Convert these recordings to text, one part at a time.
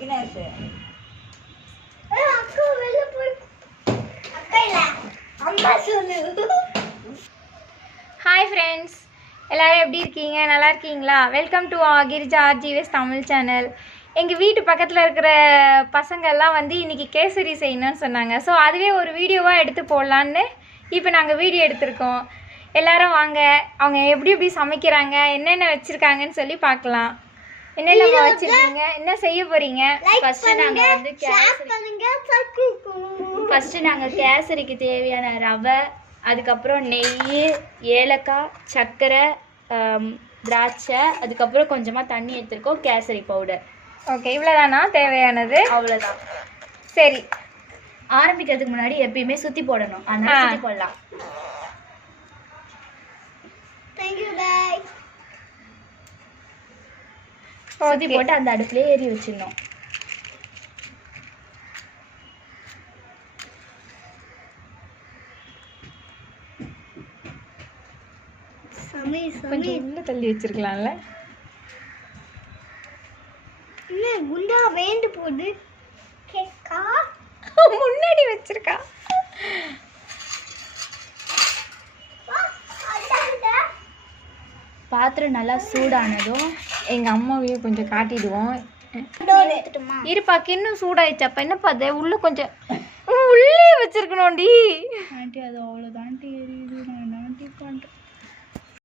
விக்னேஷ். அக்கா வெளில போய் அக்கா இல்ல அம்மா சொல்லு. ஹாய் ஃப்ரெண்ட்ஸ் எல்லோரும் எப்படி இருக்கீங்க? நல்லா இருக்கீங்களா? Welcome to Girija R G V S Tamil channel எங்கள் வீட்டு பக்கத்தில் இருக்கிற பசங்க எல்லாம் வந்து இன்றைக்கி கேசரி செய்யணும்னு சொன்னாங்க. ஸோ அதுவே ஒரு வீடியோவாக எடுத்து போடலான்னு இப்போ நாங்கள் வீடியோ எடுத்திருக்கோம். எல்லாரும் வாங்க. அவங்க எப்படி எப்படி சமைக்கிறாங்க என்னென்ன வச்சுருக்காங்கன்னு சொல்லி பார்க்கலாம். என்னென்ன வச்சிருக்கீங்க? என்ன செய்ய போறீங்க? ஃபர்ஸ்ட் நாங்க வந்து கேசரி ஃபர்ஸ்ட் நாங்க கேசரிக்கு தேவையான ரவை அதுக்கப்புறம் நெய் ஏலக்காய் சர்க்கரை திராட்சை அதுக்கப்புறம் கொஞ்சமாக தண்ணி எடுத்துருக்கோம் கேசரி பவுடர் ஓகே இவ்வளோதானா தேவையானது? அவ்வளோதான் சரி. ஆரம்பிக்கிறதுக்கு முன்னாடி எப்பயுமே சுற்றி போடணும். அதனால சுற்றி போடலாம். தேங்க்யூ பாய் சுற்றி போட்டு அந்த அடுப்புலேயே ஏறி வச்சிடணும். சமை சமை. கொஞ்சம் உள்ள தள்ளி வச்சிருக்கலாம்ல? என்ன குண்டா வேண்டு போகுது கேக்கா? முன்னாடி வச்சிருக்கா. பாத்திரம் நல்லா சூடானதும் எங்க அம்மாவையும் கொஞ்சம் காட்டிடுவோம். இருப்பா கிண்ணம் சூடாயிடுச்சு. அப்ப என்னப்பா அது? உள்ள கொஞ்சம் உம், உள்ளே வச்சிருக்கணும்டி. ஆண்டி அது அவ்வளோதான்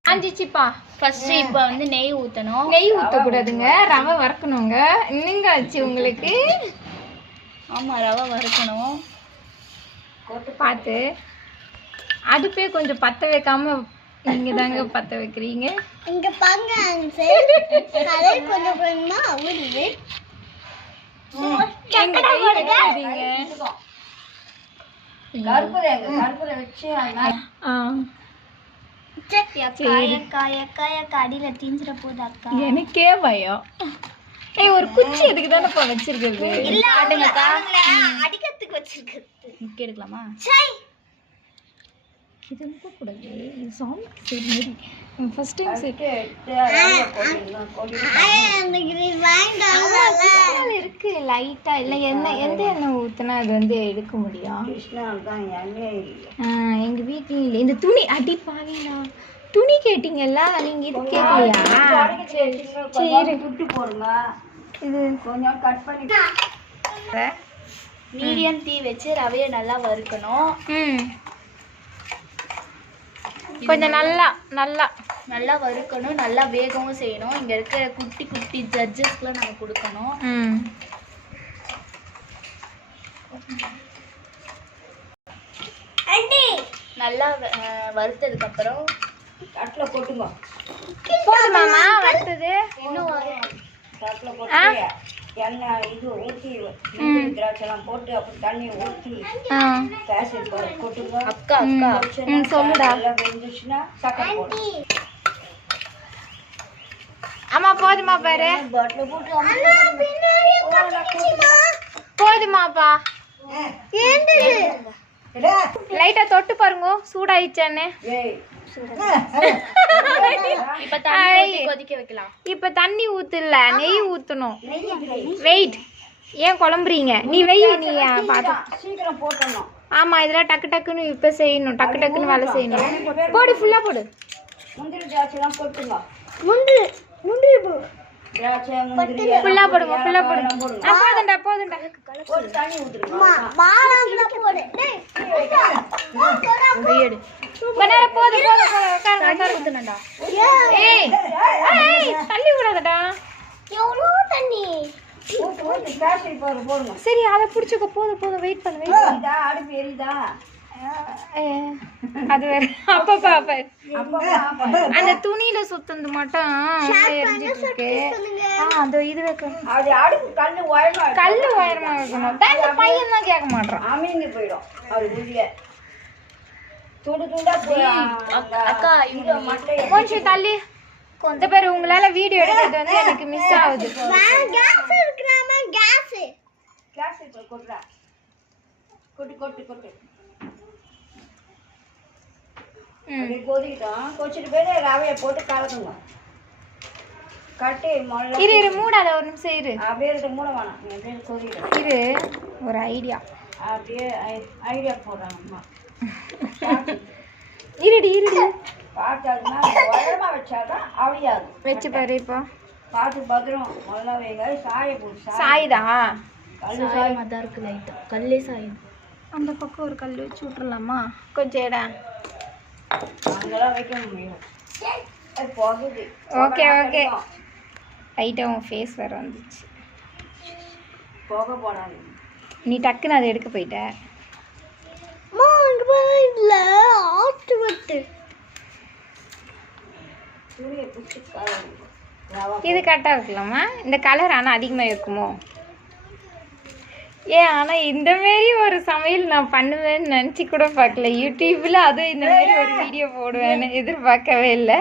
ஆஞ்சிச்சுப்பா ஃபஸ்ட்டு இப்போ வந்து நெய் ஊற்றணும் நெய் ஊற்றக்கூடாதுங்க ரவை வறுக்கணுங்க. இன்னுங்க ஆச்சு உங்களுக்கு? ஆமாம் ரவை வறுக்கணும். பார்த்து. அடுப்பே கொஞ்சம் பத்த வைக்காம நீங்க தாங்க பத்த வைக்கிறீங்க? இங்க பாங்க கலர் கொஞ்சம் கொஞ்சமா அக்கா எனக்கே பயம். ஏய் ஒரு குச்சி எதுக்கு தானேப்பா வச்சிருக்கிறது? காட்டுங்கக்கா அடிக்கிறதுக்கு வச்சிருக்கு முக்கிய எடுக்கலாமா இது ரொம்ப கூடாது இது சாமி சரி ஃபர்ஸ்ட் டைம் சரி இருக்கு லைட்டா இல்ல என்ன எந்த எண்ணெய் ஊத்துனா அது வந்து எடுக்க முடியும்? எங்க வீட்லயும் இல்லை. இந்த துணி அடி பாவீங்களா துணி கேட்டீங்கல்ல நீங்க இது கேட்கலையா? சரி புட்டு போடுங்க இது கொஞ்சம் கட் பண்ணி மீடியம் தீ வச்சு ரவையை நல்லா வறுக்கணும். ம். கொஞ்சம் நல்லா நல்லா நல்லா. வறுக்கணும் நல்லா வேகவும் செய்யணும். இங்கே இருக்கிற குட்டி குட்டி ஜட்ஜஸ்க்குலாம் நம்ம கொடுக்கணும். நல்லா அஹ், வறுத்ததுக்கப்புறம் தட்டில் கொட்டுங்க போதுமாமா வறுத்தது. இன்னும் தட்டில் கொட்டி எண்ணெய் இது ஊற்றி திராட்சைலாம் போட்டு அப்புறம் தண்ணி ஊற்றி பருப்பு கொட்டுங்க அக்கா அக்கா. சொல்லுடா. நல்லா வெந்துச்சுன்னா சக்கரை போடுங்க அம்மா போதுமா பாரு. பாட்டில் போட்டு போதுமாப்பா. லைட்டா தொட்டு பாருங்க சூடாயிடுச்சான்னு. ஏய் இப்போ தண்ணி ஊத்தி கொதிக்க வைக்கலாம். இப்ப தண்ணி ஊத்துல நெய் ஊத்தணும். வெயிட். ஏன் குழம்புறீங்க? நீ வெய் நீ போட்டணும் ஆமா இதெல்லாம் டக்கு டக்குன்னு இப்ப செய்யணும் டக்கு டக்குன்னு வேலை செய்யணும். போடு ஃபுல்லா போடு. முந்திரி முந்திரி ஃபுல்லா போடுங்க ஃபுல்லா போடுங்க ஆ, போதும்டா போதும்டா. போட்டு தண்ணி ஊற்றுருங்க பாலாம்ல போடு. டேய் ஏய் ஏய் விடாதடா தண்ணி? ஊற்றி ஊற்றி கேசரி பருப்பு போடுங்க சரி அதை பிடிச்சிக்கோ. போதும் போதும். வெயிட் பண்ணு வெயிட் அடுப்பு எரியுதா? அது வேற. அப்பப்பா அப்ப அந்த துணியில சுத்தந்து மட்டும் எரிஞ்சிட்டு அந்த இது வைக்கணும் கல் உயரமா கல்லு உயரமா வைக்கணும் தான் இந்த பையன் தான் கேட்க மாட்டான் அமிங்கி போயிடும். துண்டு துண்டா அக்கா கொஞ்சம் தள்ளி. கொஞ்சம் பேர் உங்களால வீடியோ எடுக்கிறது வந்து எனக்கு மிஸ் ஆகுது. கேஸ் கேஸ் கொட்டு கொட்டு கொட்டு. ம். அப்படியே கொதிக்கிட்டோம். கொச்சிட்டு போய் ரவையை போட்டு கலக்குங்க. கட்டி முதல்ல இரு இரு மூடாத ஒரு நிமிஷம் இரு. அப்படியே இருக்க மூட வேணாம். கொதிடும் இரு ஒரு ஐடியா. அப்படியே ஐடியா போடுறாங்க அம்மா. இருடி இருடி. பார்த்தாதுன்னா உயரமா வச்சாதான் அழியாது வச்சு பாரு இப்போ. பார்த்து பத்திரம் முதல்ல வைங்க சாய போடு சாய். சாயுதா? கல்லு சாய். சாயமாக தான் இருக்குது லைட்டாக கல்லே அந்த பக்கம் ஒரு கல் வச்சு விட்றலாமா கொஞ்சம் இடம் ஓகே ஓகே லைட்டாக உன் ஃபேஸ் வேறு வந்துச்சு. போக போடாது நீ டக்குன்னு அதை எடுக்க போயிட்ட? இது கரெக்டாக இருக்கலாமா? இந்த கலர் ஆனால் அதிகமாக இருக்குமோ? ஏன் ஆனால் இந்த மாரி ஒரு சமையல் நான் பண்ணுவேன்னு நினச்சி கூட பார்க்கல. யூடியூப்பில் அதுவும் இந்த மாதிரி ஒரு வீடியோ போடுவேன்னு எதிர்பார்க்கவே இல்லை.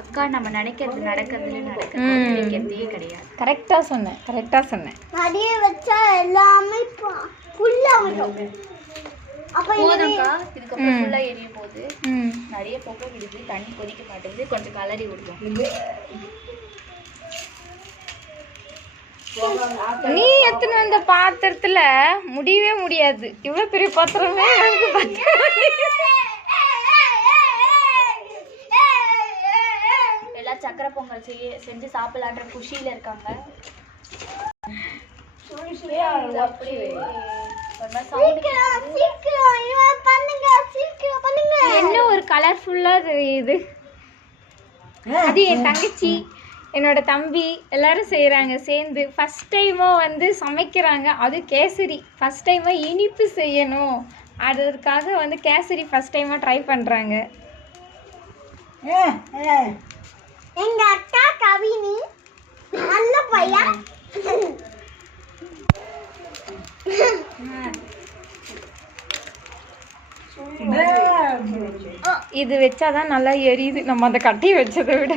அக்கா நம்ம நினைக்கிறது நடக்கிறதுல ம். நடக்கிறது கிடையாது. கரெக்டாக சொன்னேன் கரெக்டாக சொன்னேன். நிறைய வச்சா எல்லாமே ஃபுல்லா வரும். அப்ப போதும்க்கா இதுக்கப்புறம். ஃபுல்லாக எரிய போகுது ம். நிறைய புகை விடுது தண்ணி கொதிக்க மாட்டேங்குது. கொஞ்சம் கலரி விடுவோம். நீ எத்தனை வந்த பாத்திரத்துல? முடியவே முடியாது. இவ்வளவு பெரிய பாத்திரமே எனக்கு எல்லாம் சக்கரை பொங்கல் செய்ய செஞ்சு சாப்பிடலான்ற குஷியில இருக்காங்க. ஒரு மாதிரி என்ன? ஒரு கலர்ஃபுல்லா இது அது என் தங்கச்சி என்னோட தம்பி எல்லாரும் செய்கிறாங்க சேர்ந்து. ஃபஸ்ட் டைமாக வந்து சமைக்கிறாங்க அது கேசரி. ஃபஸ்ட் டைமாக இனிப்பு செய்யணும். அதற்காக வந்து கேசரி ஃபஸ்ட் டைமாக ட்ரை பண்ணுறாங்க எங்க அக்கா கவினி நல்ல பையன். இது வச்சாதான் நல்லா எரியுது. நம்ம அந்த கட்டையை வச்சதை விட.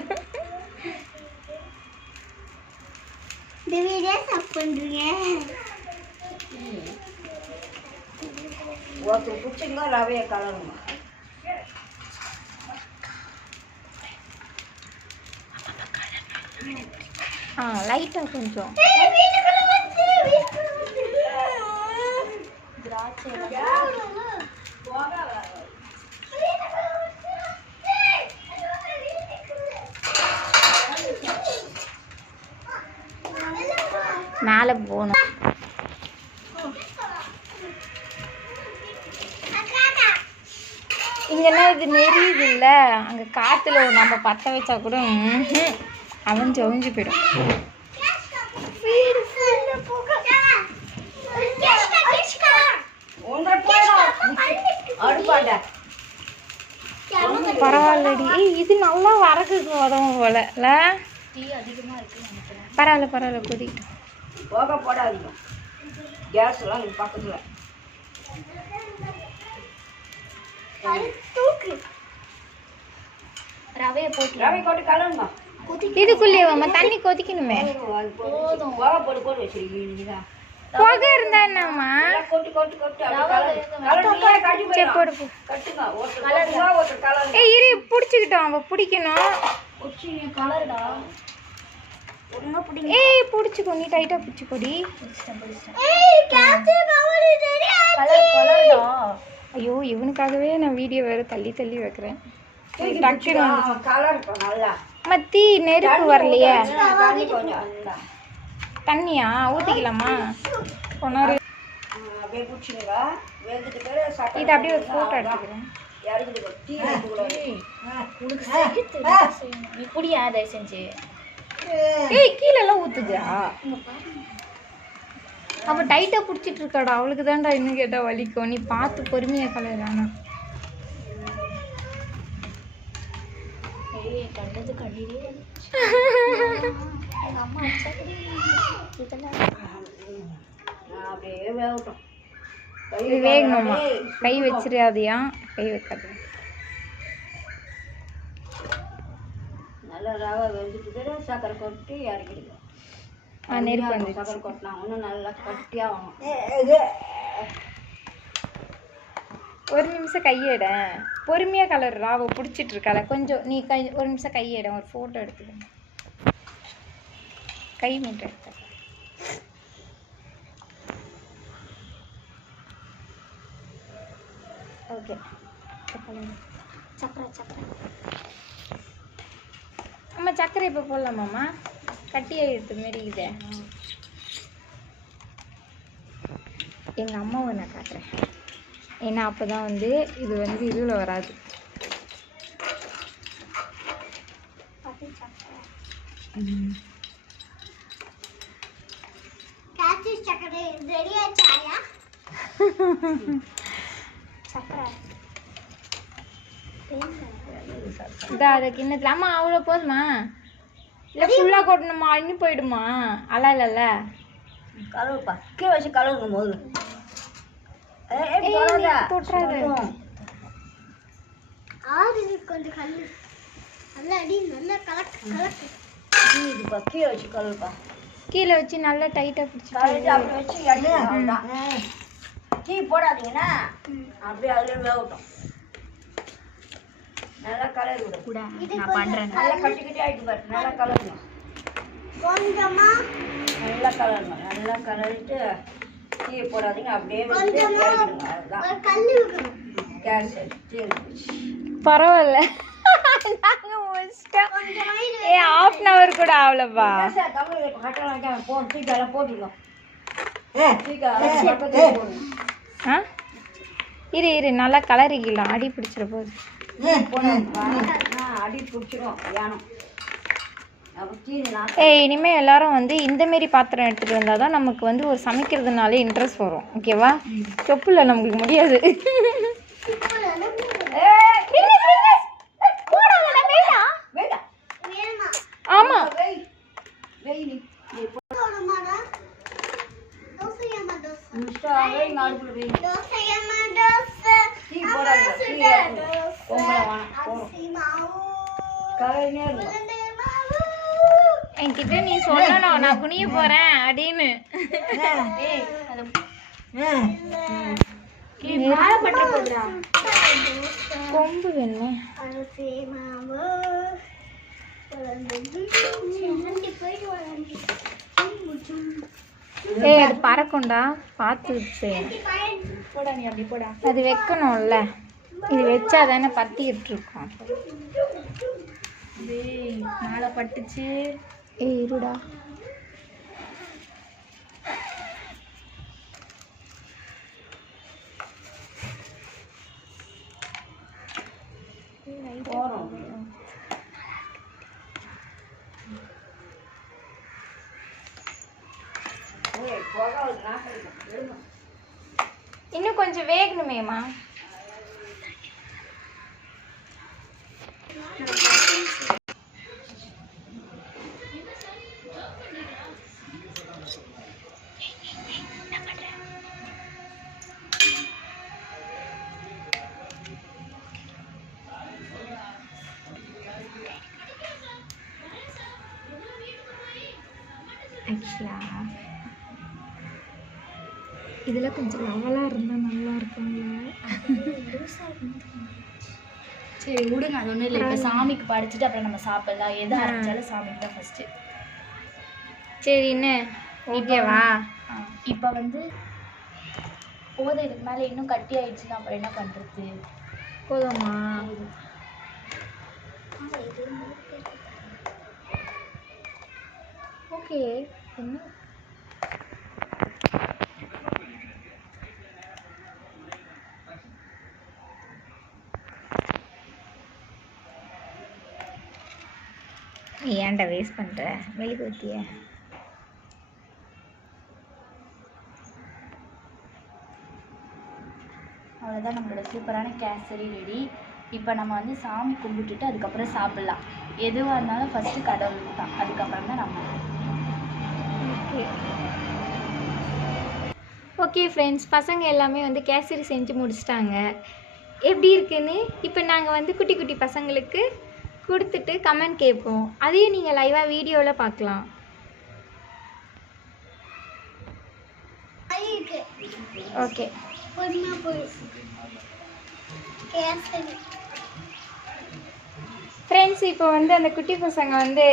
ஒருத்தர் பிடிச்சிங்க ரவையை கலருங்க ஆ லைட்டாக கொஞ்சம். திராட்சை மேலே போகணும். இங்கன்னா இது? நெறியுது இல்லை. அங்கே காற்றுல நம்ம பற்ற வச்சா கூட அவன் அவிஞ்சு போயிடும் வீடு ஃபுல்லா புகை கிஷ்கா கிஷ்கா ஒன்றரை போயிடும் அடுப்பாண்ட பரவாயில்லடி ஏய் இது நல்லா வரகுக்கு உதவும் போல இல்லை டீ அதிகமா இருக்குன்னு நினைக்கிறேன் பரவாயில்ல பரவாயில்ல கொதிக்கிட்டோம் போக போடாதீங்க கேஸ் எல்லாம் இங்க பக்கத்துல தூக்கு ரவையை போட்டு ரவை போட்டு கலருங்க இதுக்குள்ளேயே வாம்மா, தண்ணி கொதிக்கணுமே அது போதும் போக போட்டு போட்டு வச்சிருக்கீங்க புகை இருந்தா என்னம்மா? சரி இரு பிடிச்சிக்கிட்டோம். அவ பிடிக்கணும். ஏய் பிடிச்சிக்கோ. நீ டைட்டாக பிடிச்சிக்கோடி. ஐயோ இவனுக்காகவே நான் வீடியோ வேற தள்ளி தள்ளி வைக்கிறேன். டக்குனு மத்தி நெருப்பு வரலையே. தண்ணியா? ஊற்றிக்கலாமா கொண்டாரு இது அப்படியே ஒரு ஃபோட்டோ எடுத்துக்கிறேன். இறக்குது டீ செஞ்சு ஏய் கீழெல்லாம் ஊற்றுதா அவ டைட்டாக பிடிச்சிட்டு இருக்காடா அவளுக்கு தான்டா இன்னும் கேட்டால் வலிக்கும். நீ பார்த்து பொறுமையாக கலரானா கண்டது கண்ணீரே. அப்படியே வேகட்டும். கை இது வேகணுமா கை வச்சிடாதியா? கை வைக்காது நல்லா ரவை வெந்துட்டு சக்கரை கொட்டி இறக்கிடுங்க. ஆ நெருப்பு வந்துச்சு சக்கரை கொட்டினா இன்னும் நல்லா கட்டியாகணும் ஒரு நிமிஷம் கையெட. பொறுமையாக கலர்றா அவள் பிடிச்சிட்டு இருக்காள. கொஞ்சம் நீ கை ஒரு நிமிஷம் கையெட. ஒரு ஃபோட்டோ எடுத்துக்கணும் கை மட்டும் எடுத்து ஓகே. சக்கரை சக்கரை. அம்மா சர்க்கரை இப்போ போடலாமாம்மா? கட்டி எடுத்து மாரி இதே எங்கள் அம்மாவை நான் காட்டுறேன். ஏன்னா அப்போ தான் வந்து இது வந்து இதில் வராது. காய்ச்சி சக்கரை ரெடி ஆச்சாயா சக்கரை இதா அதை கிண்ணத்தில். அம்மா அவ்வளோ போதுமா? இல்லை ஃபுல்லாக கொட்டணுமா? அண்ணி போயிடுமா? அல்ல இல்லைல்ல கழுவுப்பா. கீழே வச்சு கழுவுங்க போது தொட்டுறாத. ஆறு கொஞ்சம் கல்லு. நல்லா அடி நல்லா கலக்கு கலக்கு. இதுப்பா கீழே வச்சு கழுவுப்பா. கீழே வச்சு நல்லா டைட்டாக அவ்வளோதான் டீ போடாதீங்கன்னா அப்படியே அதுலேயே வேகட்டும். நல்லா கலரி விடும் கூட நான் பண்ணுறேன் நல்லா கட்டிக்கிட்டே ஆகிட்டு பாரு. நல்லா கலருங்க கொஞ்சமா நல்லா கலருங்க நல்லா கலரிட்டு டீ போடாதீங்க. அப்படியே பரவாயில்ல. ஏ ஆஃப் அன் ஹவர் கூட ஆகலப்பா ஆ? இரு இரு நல்லா கலரிக்கலாம் அடி பிடிச்சிட போகுது. அடி யானம் ஏய் இனிமேல் எல்லாரும் வந்து இந்த மாரி பாத்திரம் எடுத்துகிட்டு வந்தால் தான் நமக்கு வந்து ஒரு சமைக்கிறதுனாலே இன்ட்ரெஸ்ட் வரும். ஓகேவா தொப்புல நமக்கு முடியாது வேண்டாம் வேணுமா ஆமாம் வெய் வெய் நீ போடுமாடா தோசையம்மா தோசை முஸ்டா வெய் அடுப்பில் வெய் தோசையம்மா தோசை டீ போடாத டீ பொம்பளை வேணாம் போதும் அரிசி மாவு கலைஞே இருக்கும் உளுந்து மாவு என்கிட்ட நீ குனிய போகிறேன் அப்படின்னு. கொம்பு வேணுமே. ஏய் அது பறக்கும்டா. பார்த்து செய்யணும் அது வைக்கணும்ல. இது வச்சா தானே பத்திட்டு இருக்கோம் மேலே பட்டுச்சு. ஏய் இருடா. போகிறோம் இன்னும் கொஞ்சம் வேகணுமேம்மா. இதில் கொஞ்சம் லெவலாக இருந்தால் நல்லா இருக்கும்ல. சரி விடுங்க. அது ஒன்றும் இல்லை. இப்போ சாமிக்கு படைச்சிட்டு அப்புறம் நம்ம சாப்பிடலாம். எது அரைச்சாலும் சாமிக்கு தான் ஃபஸ்ட்டு சரி என்ன? ஓகேவா? இப்போ வந்து போதை இதுக்கு மேலே இன்னும் கட்டி ஆயிடுச்சுன்னா அப்புறம் என்ன பண்ணுறது போதுமா? ஓகே. என்ன நீ ஏன்டா வேஸ்ட் பண்ணுற மெழுகு ஊற்றிய அவ்வளோதான் நம்மளோட சூப்பரான கேசரி ரெடி. இப்போ நம்ம வந்து சாமி கும்பிட்டுட்டு அதுக்கப்புறம் சாப்பிட்லாம். எதுவாக இருந்தாலும் ஃபஸ்ட்டு கடவுள் தான். அதுக்கப்புறம் தான் நம்ம. ஓகே ஓகே ஃப்ரெண்ட்ஸ் பசங்க எல்லாமே வந்து கேசரி செஞ்சு முடிச்சிட்டாங்க. எப்படி இருக்குன்னு இப்போ நாங்கள் வந்து குட்டி குட்டி பசங்களுக்கு கொடுத்துட்டு கமெண்ட் கேட்போம். அதையும் நீங்கள் லைவாக வீடியோவில் பார்க்கலாம். ஓகே ஃப்ரெண்ட்ஸ் இப்போ வந்து அந்த குட்டி பசங்க வந்து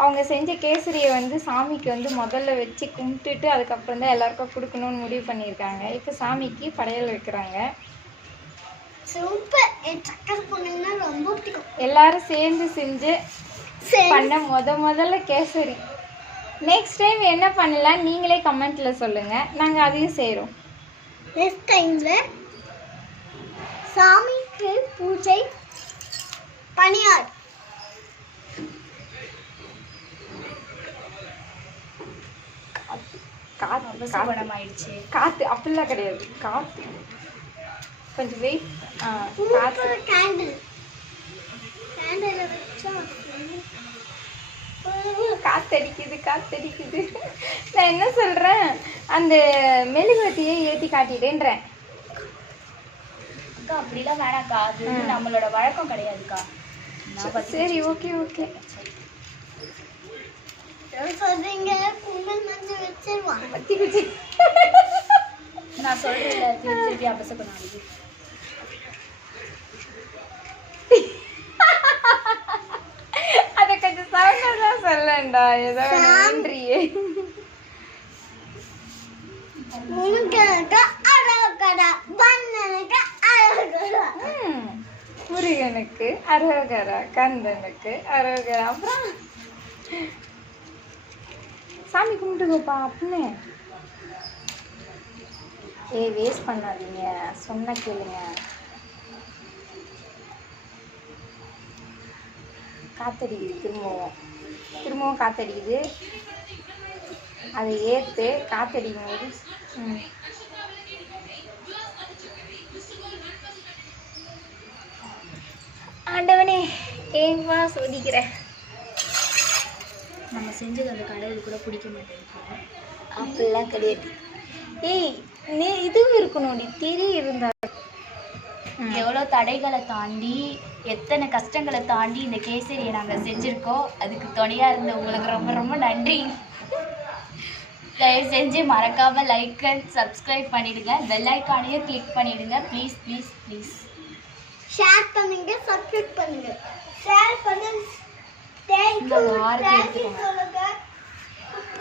அவங்க செஞ்ச கேசரியை வந்து சாமிக்கு வந்து முதல்ல வச்சு கும்பிட்டுட்டு அதுக்கப்புறம் தான் எல்லாருக்கும் கொடுக்கணும்னு முடிவு பண்ணியிருக்காங்க. இப்போ சாமிக்கு படையல் வைக்கிறாங்க சூப்பர் என் சக்கரை பொண்ணுன்னா ரொம்ப பிடிக்கும் எல்லாரும் சேர்ந்து செஞ்சு பண்ண முத முதல்ல கேசரி. நெக்ஸ்ட் டைம் என்ன பண்ணலாம் நீங்களே கமெண்ட்ல சொல்லுங்க. நாங்க அதையும் செய்றோம். நெக்ஸ்ட் டைம்ல சாமிக்கு பூஜை பணியார். காத்து காத்து அப்படிலாம் கிடையாது. காத்து. கொஞ்சம் வெயிட் காத்து கேண்டில் கேண்டில் வச்சா காத்தடிக்குது காத்தடிக்குது. நான் என்ன சொல்றேன்? அந்த மெழுகுவத்தியை ஏத்தி காட்டிட்டேன்றேன். அக்கா அப்படிலாம் வேணாக்கா. அது நம்மளோட வழக்கம் கிடையாதுக்கா. சரி ஓகே ஓகே சொல்றீங்க. கும்பல் மஞ்சள் வச்சிருவான். பத்தி குச்சி. நான் சொல்றேன்ல திருப்பி திருப்பி அதை கொஞ்சம் சவுண்டா தான் சொல்லண்டா ஏதோ நன்றியே. முருகனுக்கு அரோகரா கந்தனுக்கு அரோகரா அப்புறம் சாமி கும்பிட்டுக்கோப்பா அப்படின்னு ஏய் வேஸ்ட் பண்ணாதீங்க. சொன்ன கேளுங்க. காத்தடிக்குது திரும்பவும். திரும்பவும் காத்தடிக்குது. அதை ஏற்று காத்தடிக்கும் போது ஆண்டவனே ஏங்கம்மா சோதிக்கிற? நம்ம செஞ்சது அந்த கடவுள் கூட பிடிக்க மாட்டேங்குது. அப்படிலாம் கிடையாது. ஏய் நீ இதுவும் இருக்கணும்டி திரி இருந்தா எவ்வளோ தடைகளை தாண்டி எத்தனை கஷ்டங்களை தாண்டி இந்த கேசரியை நாங்கள் செஞ்சுருக்கோம். அதுக்கு துணையாக இருந்த உங்களுக்கு ரொம்ப ரொம்ப நன்றி. தயவு செஞ்சு மறக்காமல் லைக் அண்ட் சப்ஸ்கிரைப் பண்ணிடுங்க. பெல் ஐக்கானையும் கிளிக் பண்ணிடுங்க. ப்ளீஸ் ப்ளீஸ் ப்ளீஸ் ஷேர் பண்ணுங்க சப்ஸ்கிரைப் பண்ணுங்க. ஷேர் பண்ணு. தேங்க் இந்த யூ ஒரு ஆரத்தி தேங்க் யூ எடுத்துக்கோங்க. சொல்லுங்க.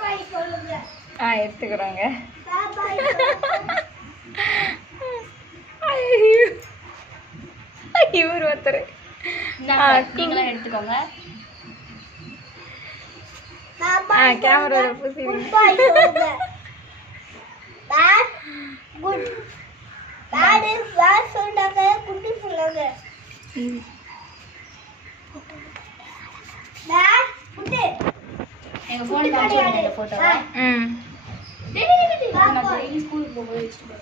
பை சொல்லுங்க. ஆ எடுத்துக்கிறோங்க. பை ஐயோ. இவர் ஒருத்தர். நீங்களும் எடுத்துக்கோங்க. ஆ கேமரா பூசிடுங்க எங்க போன் காமிச்சு போட்டோவா ம். ஸ்கூலுக்கு போகும்போது வச்சுட்டு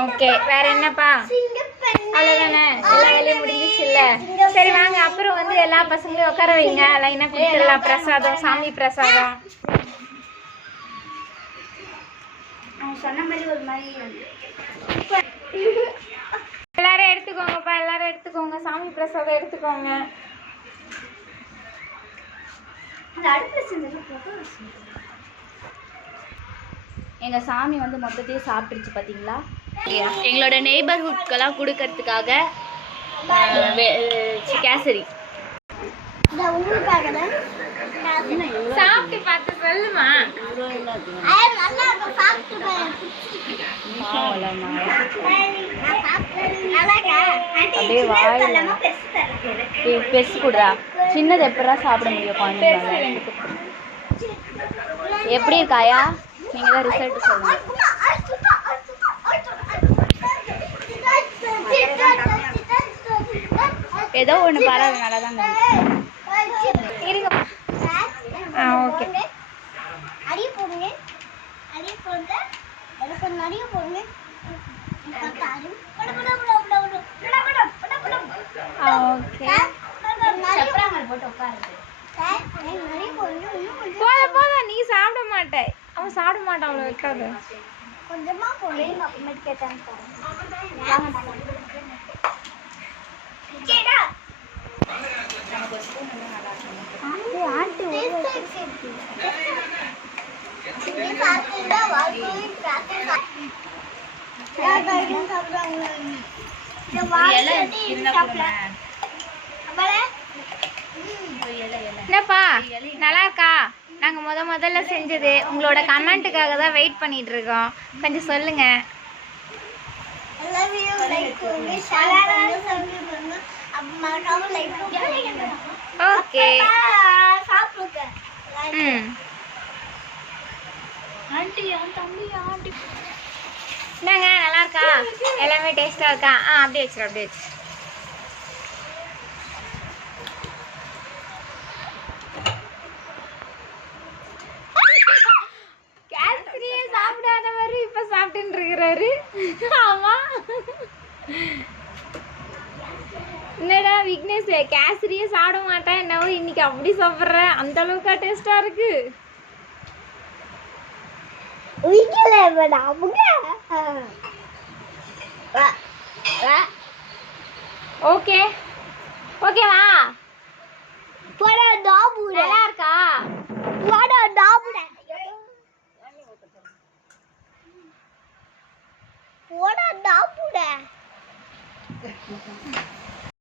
ஓகே வேற என்னப்பா? அவ்வளோதானே எல்லா வேலையும் முடிஞ்சிச்சுல்ல? சரி வாங்க அப்புறம் வந்து எல்லா பசங்களையும் உட்கார வைங்க. லைனாக கொடுத்துடலாம். பிரசாதம் சாமி பிரசாதம். சொன்ன மாதிரி ஒரு மாதிரி எல்லாரும் எடுத்துக்கோங்கப்பா எல்லாரும் எடுத்துக்கோங்க. சாமி பிரசாதம் எடுத்துக்கோங்க. எங்கள் சாமி வந்து மொத்தத்தையும் சாப்பிட்டுருச்சு பார்த்தீங்களா எங்களோட நெய்பர்ஹுட்கெல்லாம் கொடுக்கறதுக்காக கேசரி. சாப்பிட்டு பார்த்து சொல்லுமா. பெருசு சின்னது எப்படா சாப்பிட முடியும் எப்படி இருக்காயா? நீங்கள் தான் ரிசல்ட் சொல்லுங்கள் ஏதோ ஒன்று பரவாயில்ல நல்லா தான் இருங்க ஆ ஓகே. அடி போடுங்க அடி போட்டு எனக்கு நிறைய போடுங்க ஓகே போத நீ சாப்பிட மாட்டே அவன் சாப்பிட மாட்டான் அவ்வளோ வைக்காது. கொஞ்சமா போடுங்க அப்புறமேட்டு கேட்டாங்க என்னப்பா நல்லா இருக்கா நாங்கள் முத முதல்ல செஞ்சது. உங்களோட கமெண்ட்டுக்காக தான் வெயிட் பண்ணிட்டு இருக்கோம் கொஞ்சம் சொல்லுங்க. ஓகே ம். என்னங்க நல்லா இருக்கா? எல்லாமே டேஸ்ட்டாக இருக்கா? ஆ அப்படியே வச்சிரு அப்படியே வச்சிரு கேசரியே சாப்பிடாதவர் இப்போ சாப்பிட்டுன்னு இருக்கிறாரு ஆமா என்னடா விக்னேஷ் கேசரியே சாப்பிட மாட்டேன். என்னவோ இன்னைக்கு அப்படி சாப்பிட்றேன் அந்த அளவுக்கா டேஸ்டா இருக்கு. ஓகே. ஓகேவா? போடா டாபுட. நல்லா இருக்கா? போடா போடா டாபுட.